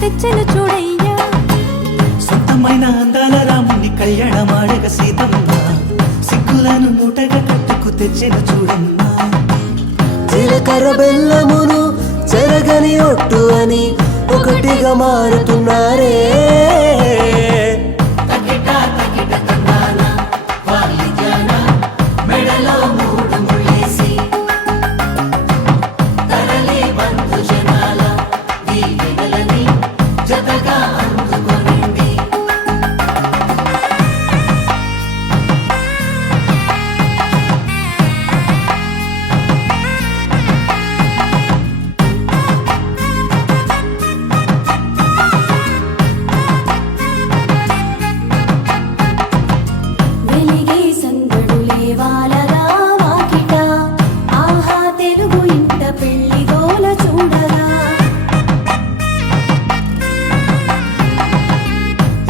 తెచ్చెను చూడయ్యా. సొంతమైన అందాల రాముని కళ్యాణమాడగ సీతమ్మ సిగ్గులను మూటగా కట్టుకు తెచ్చెను చూడమ్మా. జీలకర్ర బెల్లమును చెరగని ఒట్టు అని ఒకటిగా మారుతున్నారే.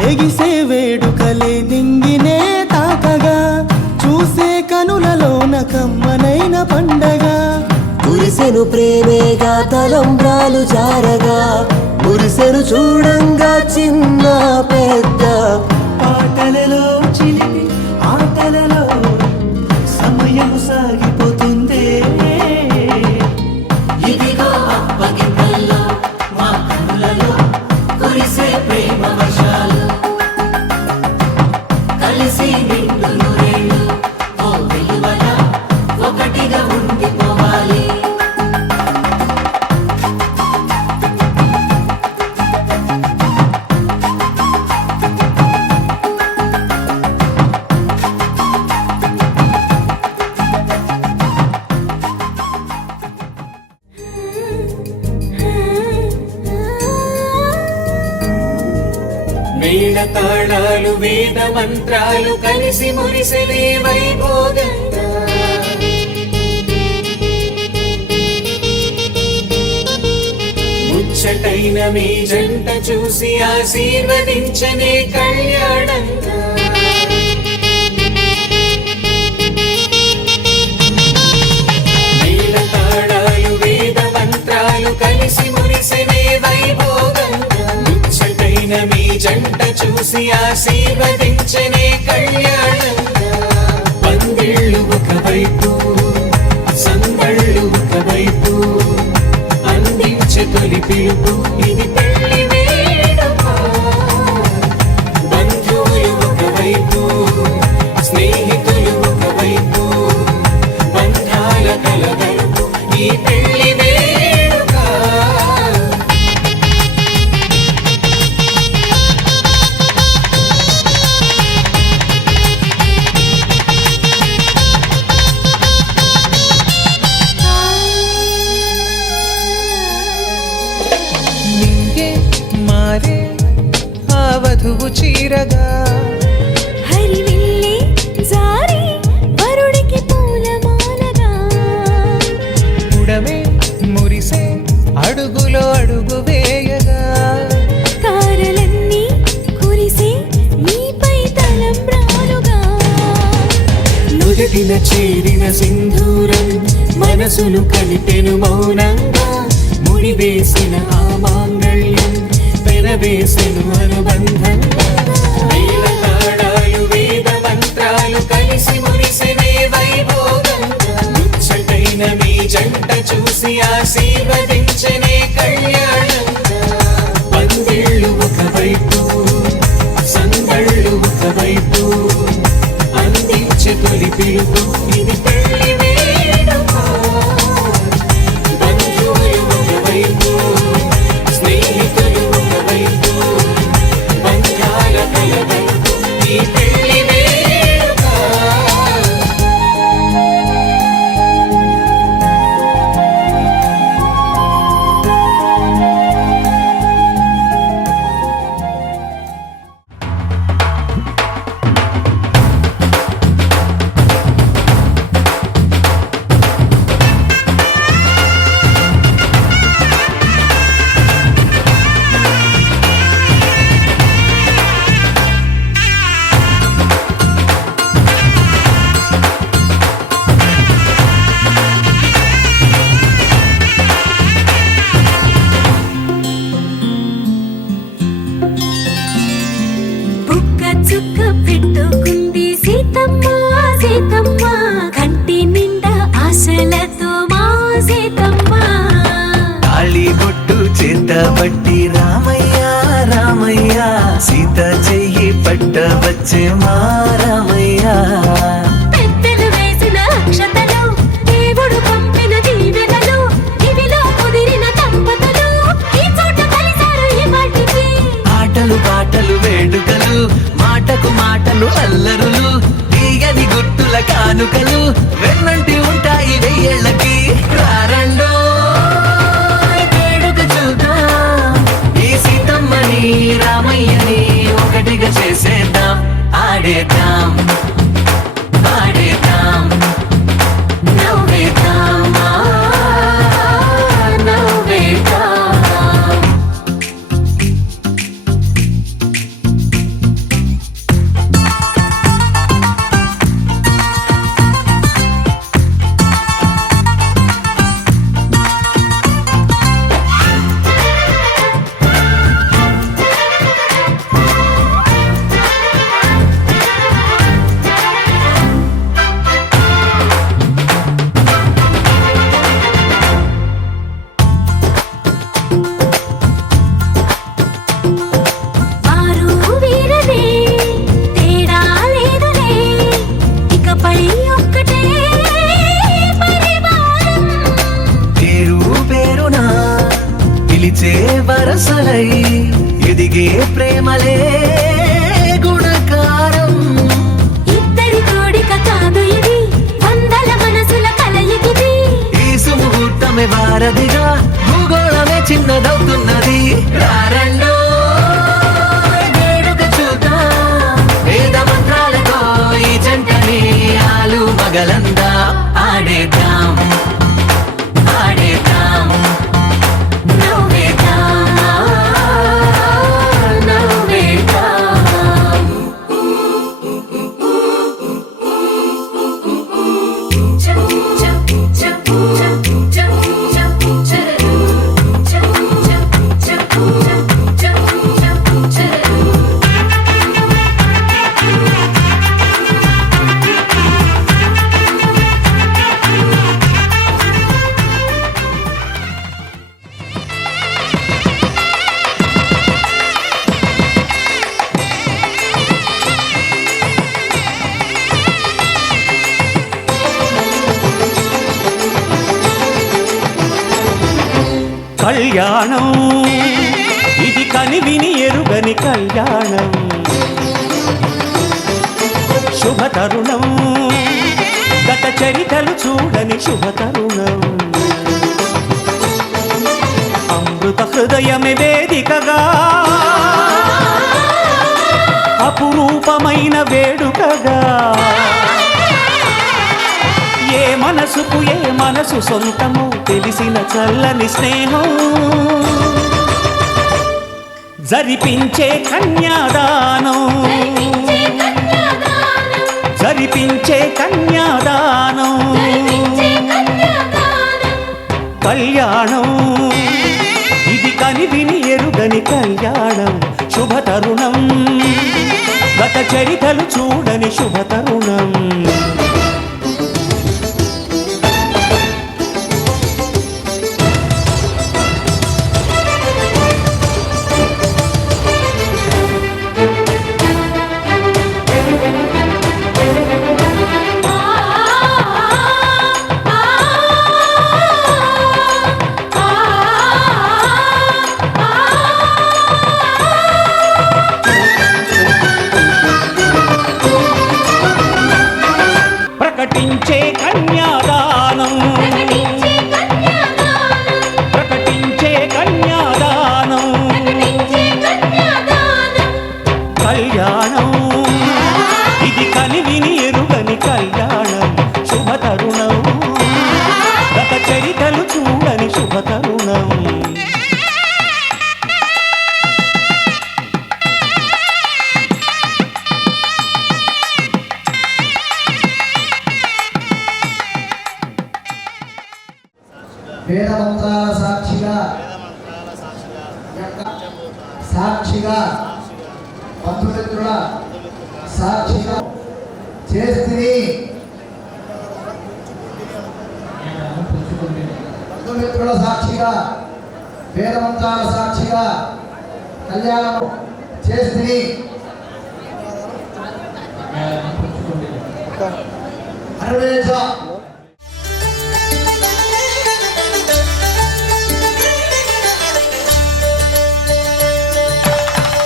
ఎగిసే వేడుకలే నింగినే తాకగా చూసే కనులలోన కమ్మనైన పండగ. కురిసెను ప్రేమేగా తలంబ్రాలు జారగా మురిసెను చూడంగా చిన్న పెద్ద. పాటలలో చిలిపి ఆటలలో సమయం సాగిపోతుందే. ఇదిగో అప్పగింతల్లో మా కనులలో కురిసే ప్రేమ వర్షాలు కలిసి నిండు నూరేళ్ళు ఓ వెలువల ఒకటిగా ఉండిపోవాలి. మేళ తాళాలు వేద మంత్రాలు కలిసి మురిసెలే వైభోగంగా. ముచ్చటైన మీ జంట చూసి ఆశీర్వదించనే కళ్యాణంగా. మేళ తాళాలు వేద మంత్రాలు కలిసి మురిసెలే వైభోగంగా. ముచ్చటైన మీ జంట చూసి ఆశీర్వదించనే కళ్యాణంగా. పందిళ్ళు ఒకవైపు సందళ్ళు ఒకవైపు అందించే తొలి పిలుపు ఇది పెళ్లి వేడుక. బంధువులు ఒకవైపు స్నేహితులు ఒకవైపు బంధాల కలగలుపు ఈ పెళ్లి వేడుక. వధువు చీరగా హరివిల్లి జారి వరుడికి పూలమాలగా. ఉడమే మురిసే అడుగులో అడుగు వేయగా. తారలన్నీ కురిసే నీపై తలంబ్రాలుగా. నుదిటిన చేరిన సింధూరం మనసును కలిపెను మౌనంగా. ముడివేసిన ఆ మాంగళ్యం పెనవేసెను అనుబంధంగా. మేళ తాళాలు వేద మంత్రాలు కలిసి మురిసెనే వైభోగంగా. ముచ్చటైన మీ జంట చూసి ఆశీర్వదించనే కళ్యాణంగా. పందిళ్ళు ఒకవైపు సందళ్ళు ఒకవైపు అందించే తొలి పిలుపు ఇది పెళ్లి వేడుక. బంధువులు ఒకవైపు స్నేహితులు ఒకవైపు బంధాల కలగలుపు ఈ పెళ్లి వేడుక. వచ్చే మారమయ్యా పెద్దలు వేసిన అక్షతలు దేవుడు పంపిన దీవెనలు ఇవిలో కుదిరిన దంపతులు ఈ చోట కలిసారు ఈ వాటికి ఆటలు పాటలు వేడుకలు మాటకు మాటలు అల్లరులు తీయని గుర్తుల కానుకలు వెన్నంటి ఉంటాయి వెయ్యేళ్ళకి రారండో వేడుక చూద్దాం ఈ సీతమ్మని రామయ్యని ఒకటిగా చేసేద్దాం ఆడేద్దాం పాడేద్దాం నవ్వేద్దాం నవ్వేద్దాం వారు వీరనే తేడా లేదులే ఇకపై ఒక్కటే పరివారం పేరు పేరునా పిలిచే వరసలై ఎదిగే ప్రేమలే గుణకారం ఇద్దరి కోడిక కాదు ఇది వందల మనసుల కలయికిది ఈ సుముహూర్తమే వారధిగా భూగోళమే చిన్నదవుతున్నది రారండో వేడుక చూద్దాం వేద మంత్రాలతో ఈ జంటని ఆలు మగలందా ఆడేద్దాం ఆడేద్దాం నవ్వేద్దాం నవ్వేద్దాం కళ్యాణం ఇది కనివిని ఎరుగని కళ్యాణం శుభతరుణం గత చరితలు చూడని శుభతరుణం అమృత హృదయమే వేదికగా అపురూపమైన వేడుకగా ఏ మనసుకు ఏ మనసు సొంతము తెలిసిన చల్లని స్నేహం జరిపించే కన్యాదానం జరిపించే కన్యాదానం కళ్యాణం ఇది కనివిని ఎరుగని కళ్యాణం శుభతరుణం గత చరితలు చూడని శుభతరుణం ప్రకటించే కన్యాదానం ప్రకటించే కన్యాదానం కళ్యాణం ఇది కనివిని ఎరుగని కళ్యాణం శుభతరుణం గత చరితలు చూడని శుభతరుణం వేదమంత్రాల సాక్షిగా సాక్షిగా బంధుమిత్రుల సాక్షిగా చేస్తిని బంధుమిత్రుల సాక్షిగా వేదమంత్రాల సాక్షిగా కళ్యాణం చేస్తిని అరవేజ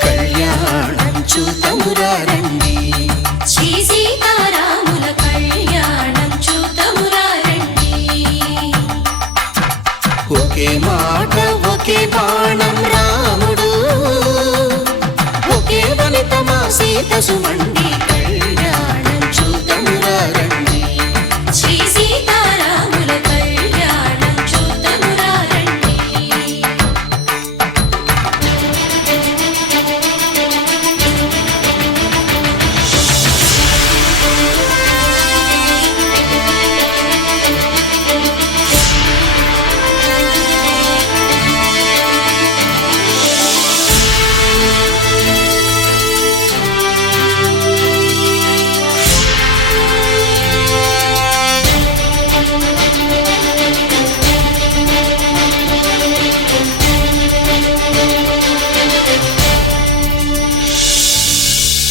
కళ్యాణం చూతమురారండి శ్రీ సీతారాముల కళ్యాణం చూతమురారండి. ఒకే మాట ఒకే బాణం రాముడు ఒకే వనిత మా సీత సుమండి కళ్యాణం చూతమురారండి శ్రీ సీతారాముల కళ్యాణం చూతమురారండి.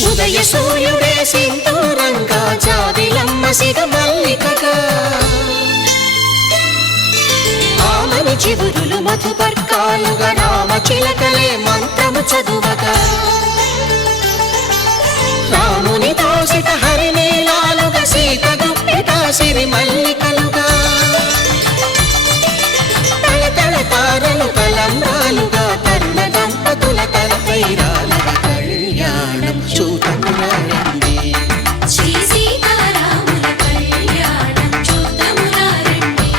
ఉదయ సూర్యుడే సింధూరంగా జాబిలమ్మ సిగ మల్లికగా ఆమని చివురులు మధుపర్కాలుగా రామ చిలకలే మంత్రము చదువగా రాముని దోసిట హరినీలాలుగా సీత గుప్పిట సిరి మల్లికలుగా తల తారలు తలంబ్రాలుగా తరుణ దంపతుల తలపైరాలుగా కళ్యాణం చూతమురారండి శ్రీ సీతారాముల కళ్యాణం చూతమురారండి.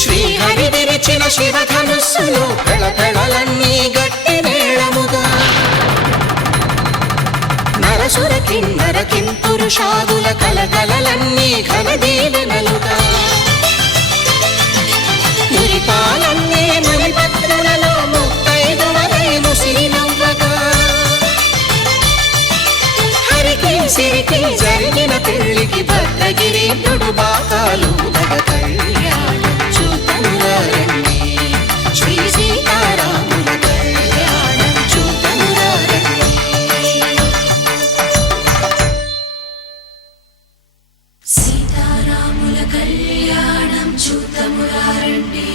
శ్రీహరి విరిచిన శివధనుస్సులు పెళపెళలన్నీ గట్టి మేళముగా నరసుర కిన్నర కింపురుషాదుల కలకలలన్నీ ఘనదీవెనలుగా మురిపాలన్నీ మణిపత్రులలో ముత్తైదువలై ముసిరి నవ్వగా హరికి సిరికి జరిగిన పెళ్లికి భద్రగిరీంద్రుడు బాకాలు దగ కళ్యాణం చూతమురారండి శ్రీ సీతారాముల కళ్యాణం చూతమురారండి సీతారాముల కళ్యాణం చూతమురారండి.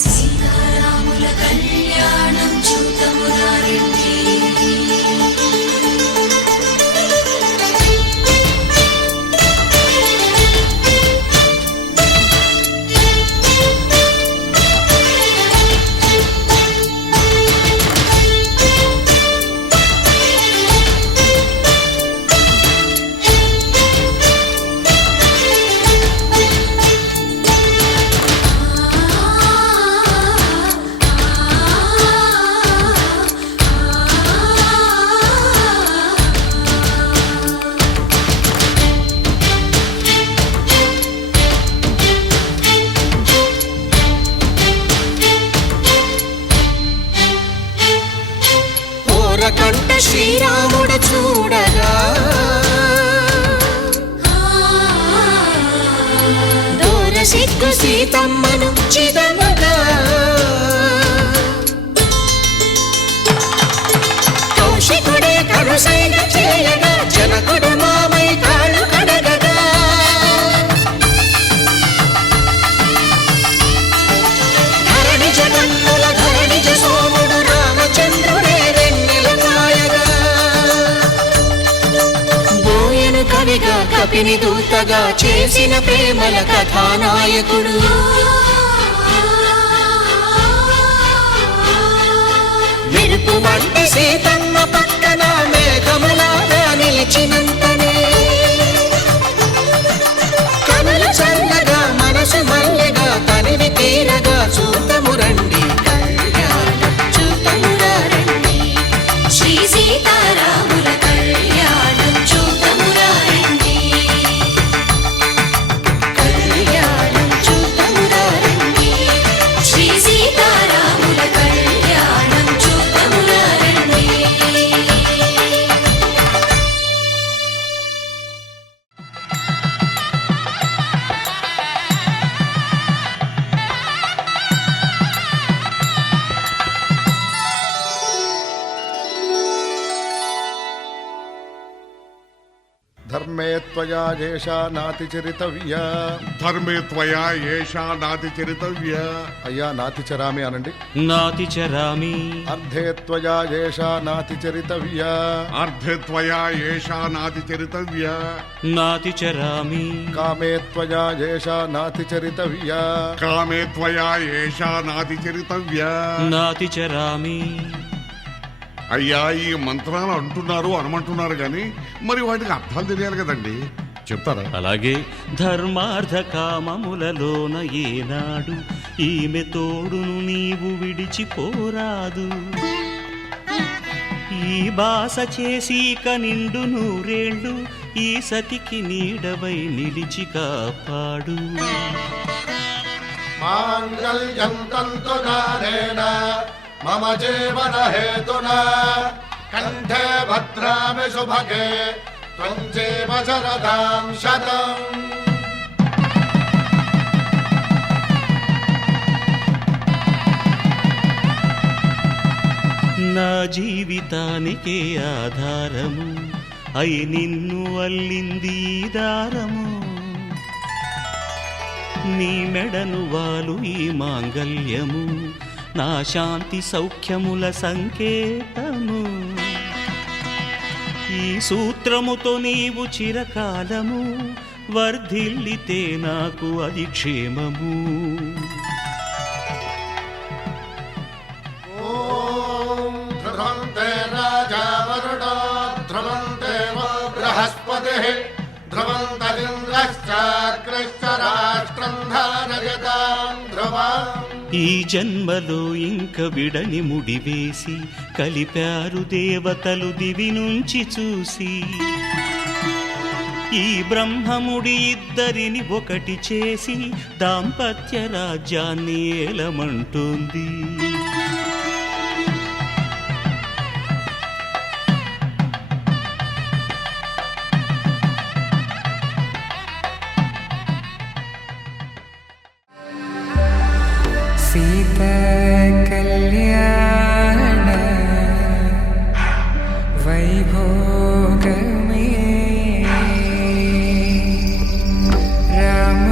సీతారాముల కళ్యాణం చూతమురారండి. కంట శ్రీరాముడు చూడగా దూర సిగ్గు సీతమ్మను చిదమగా కౌశికుడే కరుసైన చేయగా జనకుడు మామై కాళ్ళు కడగగా ధరణి జగన్నుల ధరణిజ సోముడు రామచంద్రుడే వెన్నెల కాయగా బోయను కవిగా కపిని దూతగా చేసిన ప్రేమల కథానాయకుడు మెరుపు వంటి సీతమ్మ పక్కన మేఘములాగా నిలిచినంతనే కనులు చల్లగా మనసు మల్లెగా తనివి తీరగా చూతము రండి కళ్యాణం చూతమురా రండి శ్రీ సీతారాముల కళ్యాణం చూతమురా రండి. కళ్యాణం చూతమురా త్వయా ఏషా నాతి చరితవ్య. ధర్మే త్వయా ఏషా నాతి చరితవ్య. అయ్యా నాతి చరామి అనండి. నాతి చరామి. అర్ధే త్వయా ఏషా నాతి చరితవ్య. అర్ధే త్వయా ఏషా నాతి చరితవ్య. నాతి చరామి. కామే త్వయా ఏషా నాతి చరితవ్య. కామే త్వయా ఏషా నాతి చరితవ్య. నాతి చరామి. అయ్యా ఈ మంత్రాలు అంటున్నారు అనమంటున్నారు గాని మరి వాటికి అర్థాలు తెలియాలి కదండి, చెప్తారా? అలాగే ధర్మార్థ కామములలోన ఏనాడు ఈమె తోడును నీవు విడిచిపోరాదు. ఈ బాస చేసి నిండు నూరేళ్ళు ఈ సతికి నీడవై నిలిచి కాపాడు. మాంగళ్యం తంతునానేన మమ జీవన హేతునా కంఠే భద్రామి శుభగే త్వం జీవ శరదాం శతం. నా జీవితానికే ఆధారము అయి నిన్ను అల్లింది ఈ దారము. నీ మెడను వాలు ఈ మాంగల్యము నా శాంతి సౌఖ్యముల సంకేతము. ఈ సూత్రముతో నీవు చిరకాలము వర్ధిల్లితే నాకు అది క్షేమము. ఓం ధ్రువంతే రాజా వరుణో ధ్రువంతే వో బృహస్పతిః ధ్రువంతరింద్రశ్చాగ్రశ్చ రాష్ట్రం ధారయతాం ధ్రువం. ఈ జన్మలో ఇంక విడని ముడివేసి కలిపారు దేవతలు దివి నుంచి చూసి. ఈ బ్రహ్మముడి ఇద్దరిని ఒకటి చేసి దాంపత్య రాజ్యాన్ని ఏలమంటుంది. సీతా కళ్యాణ వైభోగమే రామ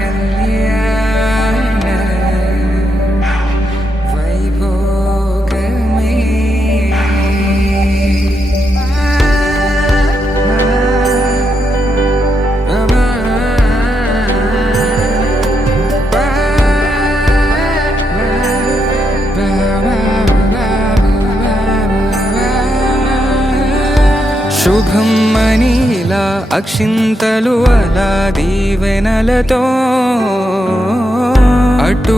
కళ్యాణ వైభోగమే. శుభం మనీలా అక్షింతలు అలా దీవెనలతో అటు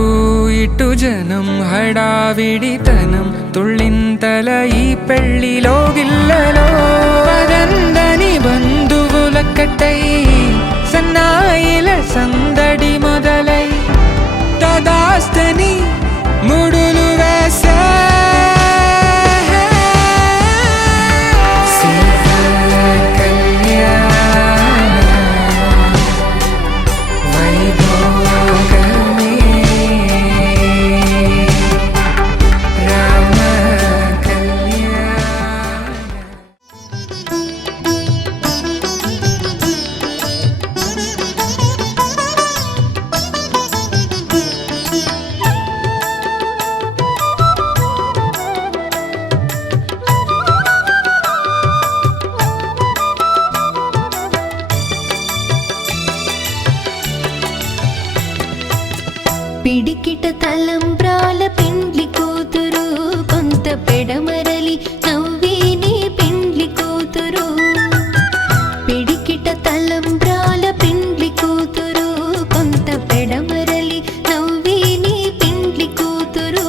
ఇటు జనం హడావిడితనం తుళ్ళింతల ఈ పెళ్లిలో గిల్లలో పదందని బంధువుల కట్టై సన్నాయిల సందడి మొదలై తదాస్తని ముడులు వేసే. పిడికిట తలంబ్రాల పెండ్లి కూతురు కొంత పెడమరలి నవ్విని పెండ్లి కూతురు. పిడికిట తలంబ్రాల పెండ్లి కూతురు కొంత పెడమరలి నవ్విని పెండ్లి కూతురు.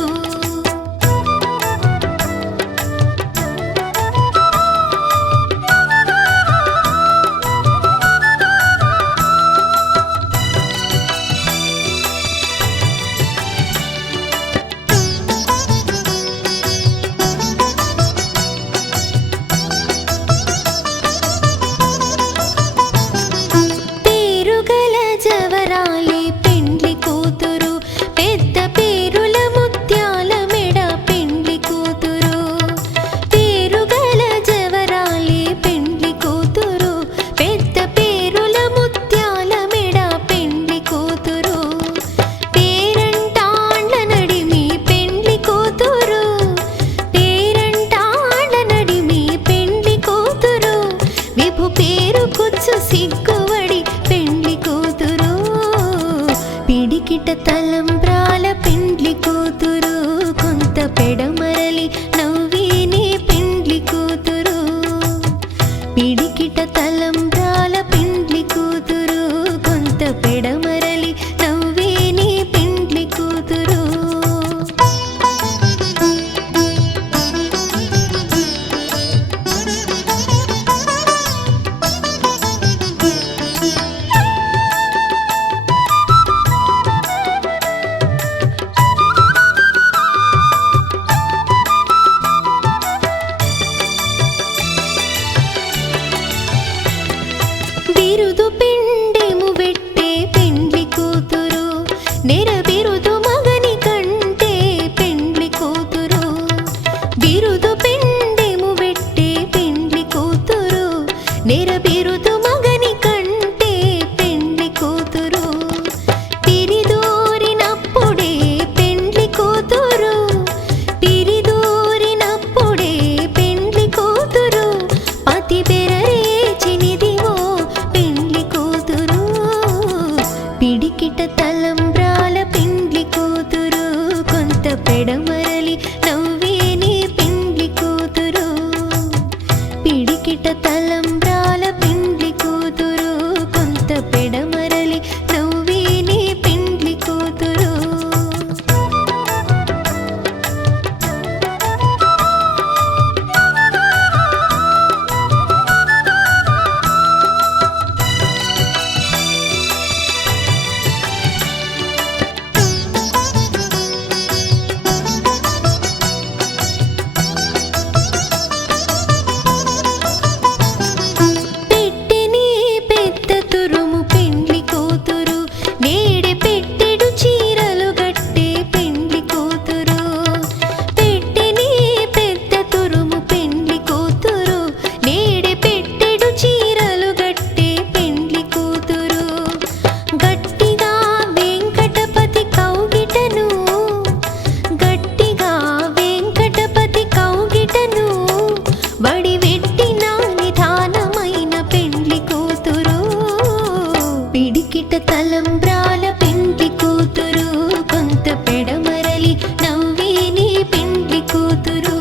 పిడికిట తలంబ్రాల పెండ్లి కూతురు కొంత పెడమరలి నవ్వి నీ పెండ్లి కూతురు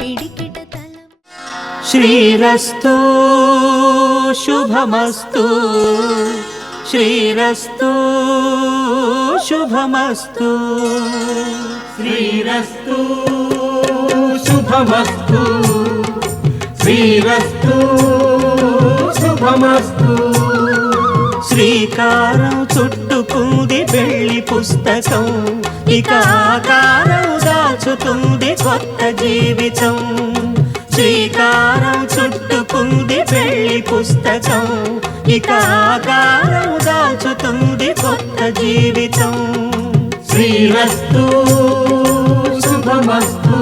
పిడికిట తలం శ్రీరస్తు శుభమస్తు శ్రీరస్తు శుభమస్తు శ్రీరస్తు శుభమస్తు శ్రీరస్తు శుభమస్తు శ్రీకారం చుట్టుకుంది పెళ్లి పుస్తకం ఇక ఆకారం దాచుతుంది కొత్త జీవితం శ్రీకారం చుట్టుకుంది పెళ్లి పుస్తకం ఇక ఆకారం దాచుతుంది కొత్త జీవితం శ్రీరస్తు శుభమస్తు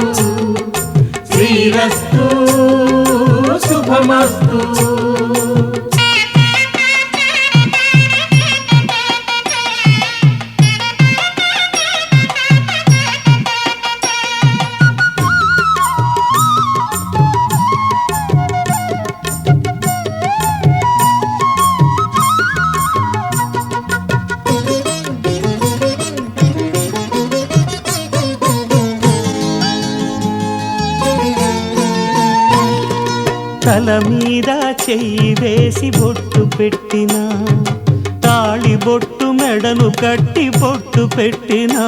శ్రీరస్తు శుభమస్తు తల మీద చెయ్యి వేసి బొట్టు పెట్టినా తాళి బొట్టు మెడను కట్టి బొట్టు పెట్టినా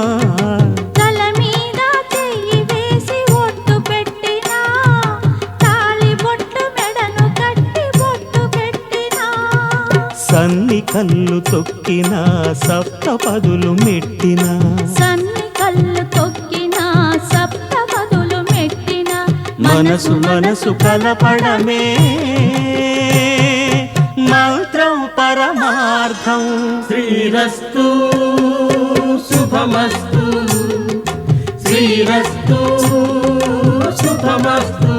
తల మీద చెయ్యి వేసి బొట్టు పెట్టినా తాళి బొట్టు మెడను కట్టి బొట్టు పెట్టినా సన్ని కళ్ళు తొక్కినా సప్తపదులు మెట్టినా సన్ని కళ్ళు తొక్కినా సప్తపదులు మెట్టినా మనసు మనసు కలపడమే మంత్రం పరమార్థం శ్రీరస్తు శుభమస్తు శ్రీరస్తు శుభమస్తు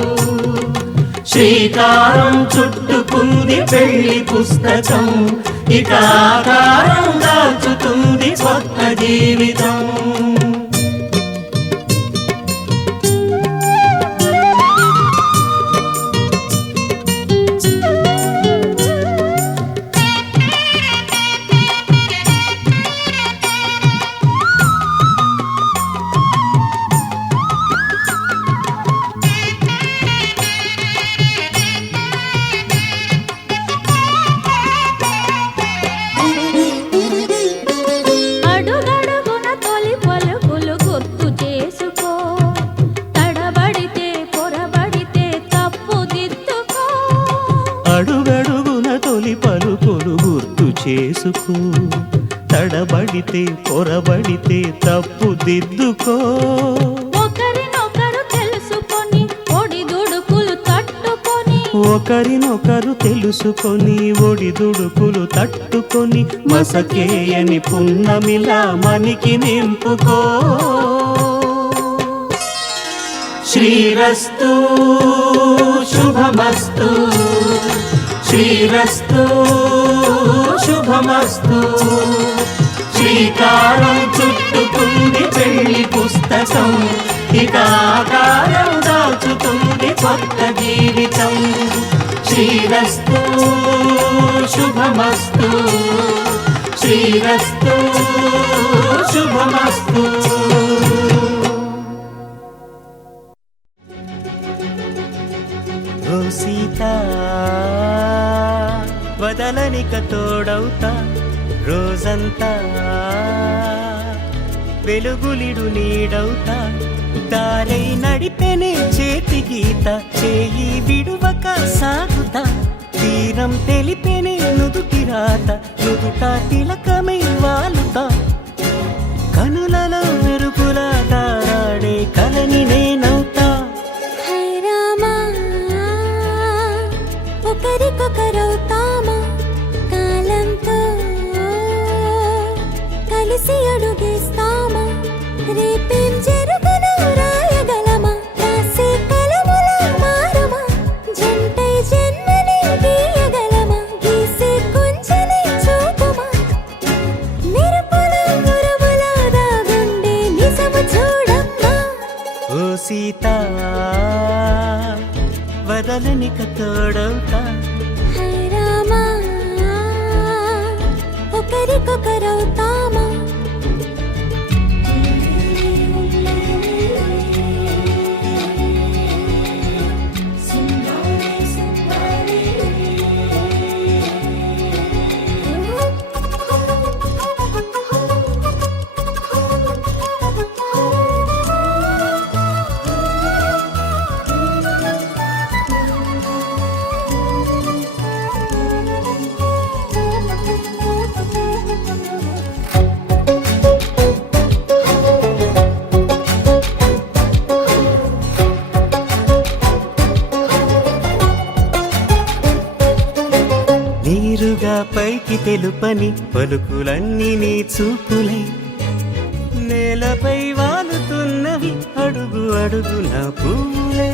శ్రీకారం చుట్టుకుంది పెళ్లి పుస్తకం ఇక ఆకారం దాచుతుంది కొత్త జీవితం అడుగడుగున తొలి పలుకులు గుర్తు చేసుకో తడబడితే పొరబడితే తప్పు దిద్దుకో అడుగడుగున తొలి పలుకులు గుర్తు చేసుకో తడబడితే పొరబడితే తప్పు దిద్దుకో ఒకరినొకరు తెలుసుకొని ఒడిదుడుకులు తట్టుకొని ఒకరినొకరు తెలుసుకొని ఒడిదుడుకులు తట్టుకొని మసకేయని పున్నమిలా మనికి నింపుకో శ్రీరస్తు శుభమస్తు శ్రీరస్తు శుభమస్తు శ్రీకారం చుట్టుకుంది పెళ్లి పుస్తకం ఇక ఆకారం దాచుతుంది కొత్త జీవితం శ్రీరస్తు శుభమస్తు శ్రీరస్తు శుభమస్తు ఓ సీత వదలనిక తోడవుతా రోజంతా వెలుగులిడు నీడవుతా దారై నడిపెనే చేతి గీత చేయి విడువక సాగుతా తీరం తెలిపెనే నుదుటి రాత నుదుట తిలకమై వాలుతా కనులలో మెరుపులా తారాడే కలని నేనవుతా హై రామా ఒకరికొకరవుతామా కాలంతో కలిసి అడుగేస్తామా రేపేం జరుగునో రాయగలమా రాసే కలముల మారమా జంటై జన్మని గీయగలమా గీసే కొంచెని చూపుమా మెరుపుల మురుముల దాగుండే నిజము చూడమ్మా ఓ సీత వదలనిక తోడవుతా హై రామా పైకి తెలుపని పలుకులన్నీ నీ చూపులై నేలపై వాలుతున్నవి అడుగు అడుగు నా పూలై